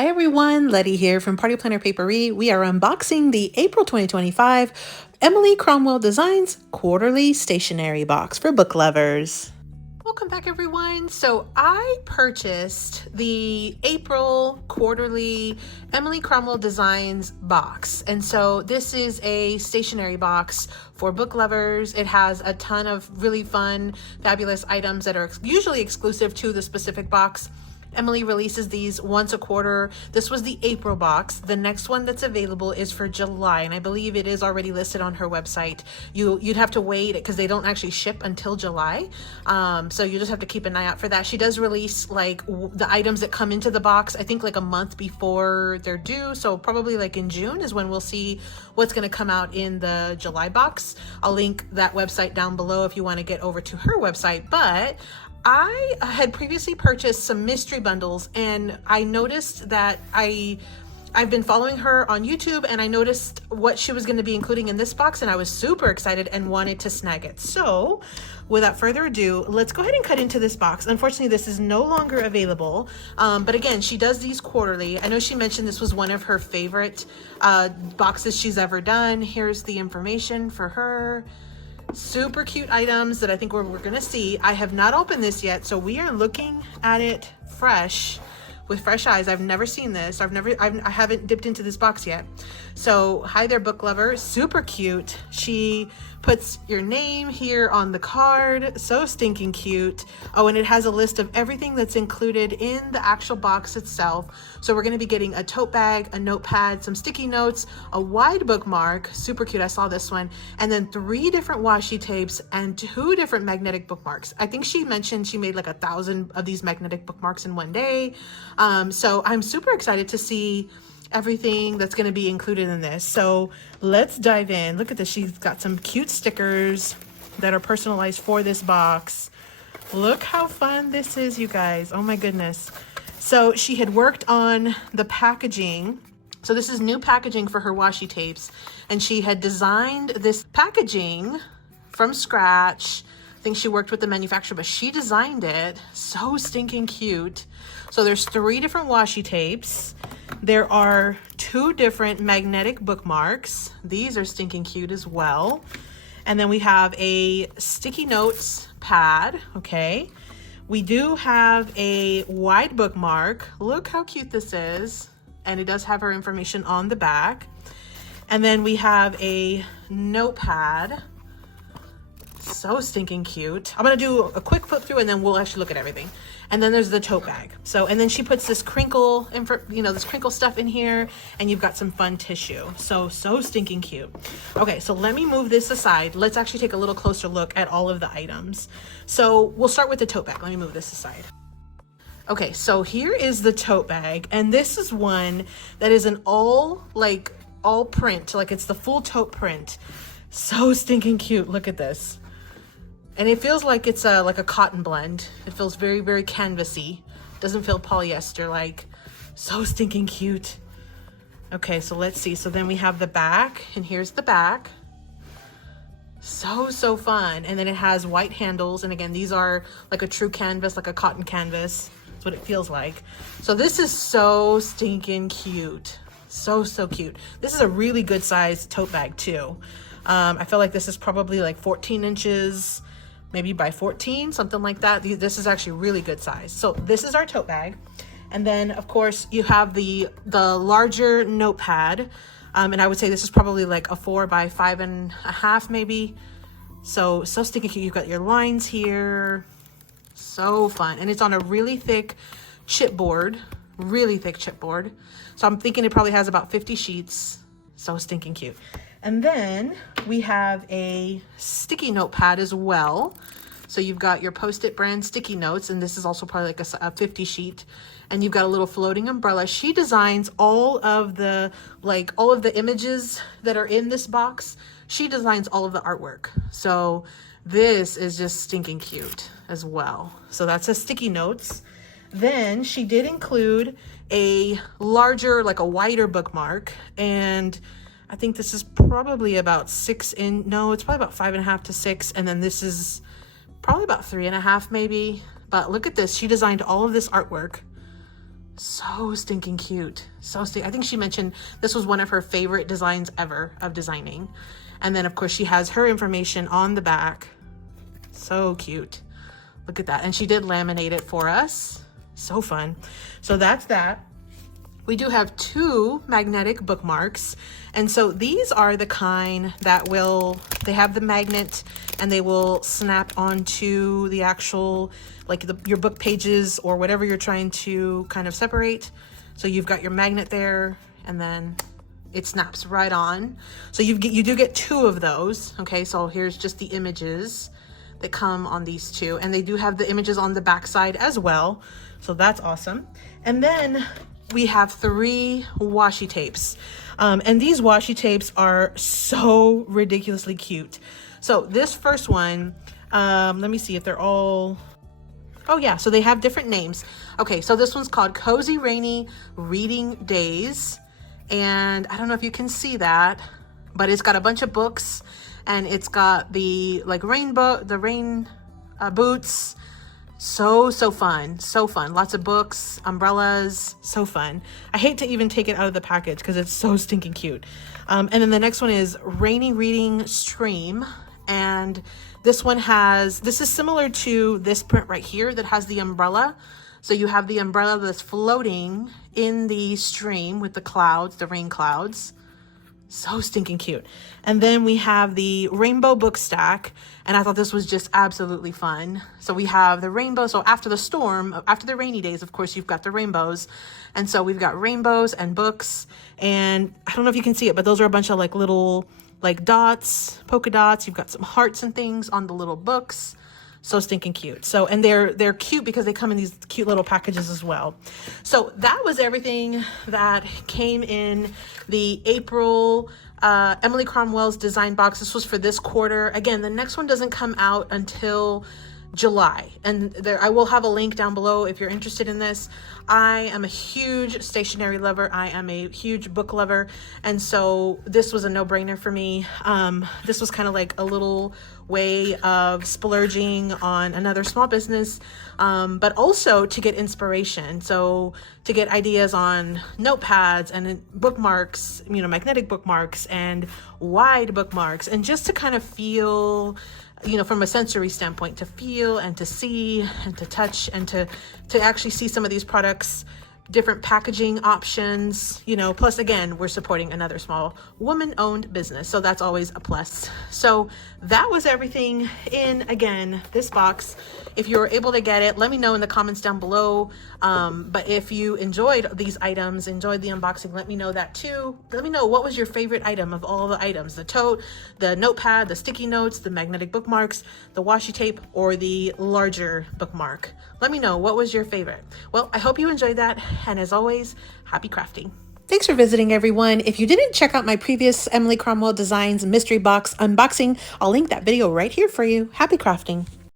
Hi everyone, Letty here from Party Planner Paperie. We are unboxing the April 2025 Emily Cromwell Designs Quarterly Stationery Box for book lovers. Welcome back everyone. So I purchased the April quarterly Emily Cromwell Designs box. And so this is a stationery box for book lovers. It has a ton of really fun, fabulous items that are usually exclusive to the specific box. Emily releases these once a quarter. This was the April box. The next one that's available is for July, and I believe it is already listed on her website. You'd have to wait because they don't actually ship until July. So you just have to keep an eye out for that. She does release like the items that come into the box, I think like a month before they're due. So probably like in June is when we'll see what's going to come out in the July box. I'll link that website down below if you want to get over to her website. But I had previously purchased some mystery bundles, and I noticed that I've been following her on YouTube, and I noticed what she was going to be including in this box, and I was super excited and wanted to snag it. So without further ado, let's go ahead and cut into this box. Unfortunately, this is no longer available, but again, she does these quarterly. I know she mentioned this was one of her favorite boxes she's ever done. Here's the information for her. Super cute items that I think we're gonna see. I have not opened this yet, so we are looking at it fresh, with fresh eyes. I've never seen this. I haven't dipped into this box yet. So hi there, book lover. Super cute. She puts your name here on the card. So stinking cute. Oh, and it has a list of everything that's included in the actual box itself. So we're going to be getting a tote bag, a notepad, some sticky notes, a wide bookmark. Super cute. I saw this one. And then 3 different washi tapes and 2 different magnetic bookmarks. I think she mentioned she made like 1,000 of these magnetic bookmarks in one day. So I'm super excited to see everything that's going to be included in this. So let's dive in. Look at this. She's got some cute stickers that are personalized for this box. Look how fun this is, you guys. Oh my goodness. So she had worked on the packaging. So this is new packaging for her washi tapes, and she had designed this packaging from scratch. I think she worked with the manufacturer, but she designed it. So stinking cute. So there's 3 different washi tapes. There are 2 different magnetic bookmarks. These are stinking cute as well. And then we have a sticky notes pad. Okay. We do have a wide bookmark. Look how cute this is. And it does have her information on the back. And then we have a notepad. So stinking cute. I'm gonna do a quick flip through and then we'll actually look at everything. And then there's the tote bag. So, and then she puts this crinkle, this crinkle stuff in here, and you've got some fun tissue. So stinking cute. Okay, so let me move this aside. Let's actually take a little closer look at all of the items. So we'll start with the tote bag. Let me move this aside. Okay, so here is the tote bag, and this is one that is an all print, like it's the full tote print. So stinking cute. Look at this. And it feels like it's like a cotton blend. It feels very, very canvasy. Doesn't feel polyester like. So stinking cute. Okay, so let's see. So then we have the back, and here's the back. So fun. And then it has white handles. And again, these are like a true canvas, like a cotton canvas. That's what it feels like. So this is so stinking cute. So cute. This is a really good size tote bag too. I feel like this is probably like 14 inches, maybe by 14, something like that. This is actually really good size. So this is our tote bag. And then of course you have the larger notepad. And I would say this is probably like a 4 by 5.5 maybe. So stinking cute. You've got your lines here. So fun. And it's on a really thick chipboard, So I'm thinking it probably has about 50 sheets. So stinking cute. And then we have a sticky notepad as well. So you've got your Post-it brand sticky notes, and this is also probably like a 50 sheet. And you've got a little floating umbrella. She designs all of the images that are in this box. She designs all of the artwork. So this is just stinking cute as well. So that's a sticky notes. Then she did include a larger, like a wider bookmark, and I think this is probably about it's probably about 5.5 to 6. And then this is probably about 3.5 maybe. But look at this. She designed all of this artwork. So stinking cute. I think she mentioned this was one of her favorite designs ever of designing. And then of course she has her information on the back. So cute. Look at that. And she did laminate it for us. So fun. So that's that. We do have 2 magnetic bookmarks. And so these are the kind that they have the magnet and they will snap onto the actual, like your book pages or whatever you're trying to kind of separate. So you've got your magnet there and then it snaps right on. So you do get 2 of those. Okay, so here's just the images that come on these 2. And they do have the images on the back side as well. So that's awesome. And then we have 3 washi tapes. And these washi tapes are so ridiculously cute. So this first one, let me see if they're all, oh yeah, so they have different names. Okay, so this one's called Cozy Rainy Reading Days. And I don't know if you can see that, but it's got a bunch of books and it's got the rain boots. So fun. So fun. Lots of books, umbrellas, so fun. I hate to even take it out of the package because it's so stinking cute. And then the next one is Rainy Reading Stream. And this is similar to this print right here that has the umbrella. So you have the umbrella that's floating in the stream with the clouds, the rain clouds. So stinking cute. And then we have the rainbow book stack. And I thought this was just absolutely fun. So we have the rainbow. So after the storm, after the rainy days, of course, you've got the rainbows. And so we've got rainbows and books. And I don't know if you can see it, but those are a bunch of little dots, polka dots. You've got some hearts and things on the little books. So stinking cute. So, and they're cute because they come in these cute little packages as well. So that was everything that came in the April Emily Cromwell's design box. This was for this quarter. Again, the next one doesn't come out until July. And I will have a link down below if you're interested in this. I am a huge stationery lover. I am a huge book lover. And so this was a no-brainer for me. This was kind of like a little way of splurging on another small business, but also to get inspiration. So to get ideas on notepads and bookmarks, magnetic bookmarks and wide bookmarks, and just to kind of feel, from a sensory standpoint, to feel and to see and to touch and to actually see some of these products, different packaging options, plus again, we're supporting another small woman-owned business. So that's always a plus. So that was everything in, again, this box. If you're able to get it, let me know in the comments down below. But if you enjoyed these items, enjoyed the unboxing, let me know that too. Let me know what was your favorite item of all the items, the tote, the notepad, the sticky notes, the magnetic bookmarks, the washi tape, or the larger bookmark. Let me know what was your favorite. Well, I hope you enjoyed that. And as always, happy crafting. Thanks for visiting, everyone. If you didn't check out my previous Emily Cromwell Designs mystery box unboxing, I'll link that video right here for you. Happy crafting.